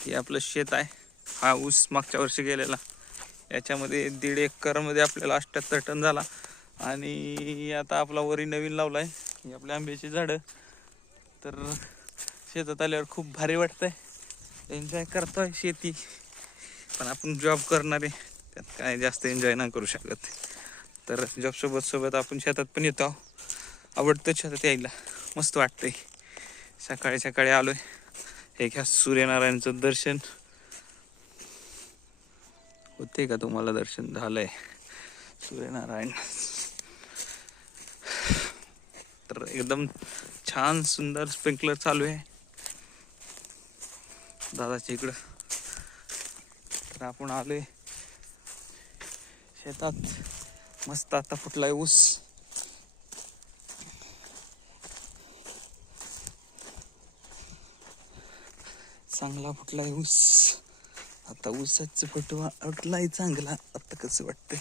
हे आपलं शेत आहे. हा ऊस मागच्या वर्षी गेलेला, याच्यामध्ये 1.5 एकरमध्ये आपल्याला 78 टन झाला. आणि आता आपला वरी नवीन लावला आहे, ही आपल्या आंब्याची झाडं. तर शेतात आल्यावर खूप भारी वाटतंय, एन्जॉय करतोय शेती. पण आपण जॉब करणारे त्यात काय जास्त एन्जॉय नाही करू शकत. तर जॉब सोबत आपण शेतात पण येतो. आवडतं शेतात यायला, मस्त वाटतंय. सकाळी सकाळी आलोय, हे घ्या सूर्यनारायणचं दर्शन. होते का तुम्हाला दर्शन? झालंय सूर्यनारायण. तर एकदम छान सुंदर स्प्रिंकलर चालू आहे दादाच्या इकडं. तर आपण आलोय शेतात. मस्त आता फुटलाय ऊस. चांगला फुटलाय ऊस. आता ऊसाचं फुटवा फुटलाय चांगला. आता कसं वाटतंय?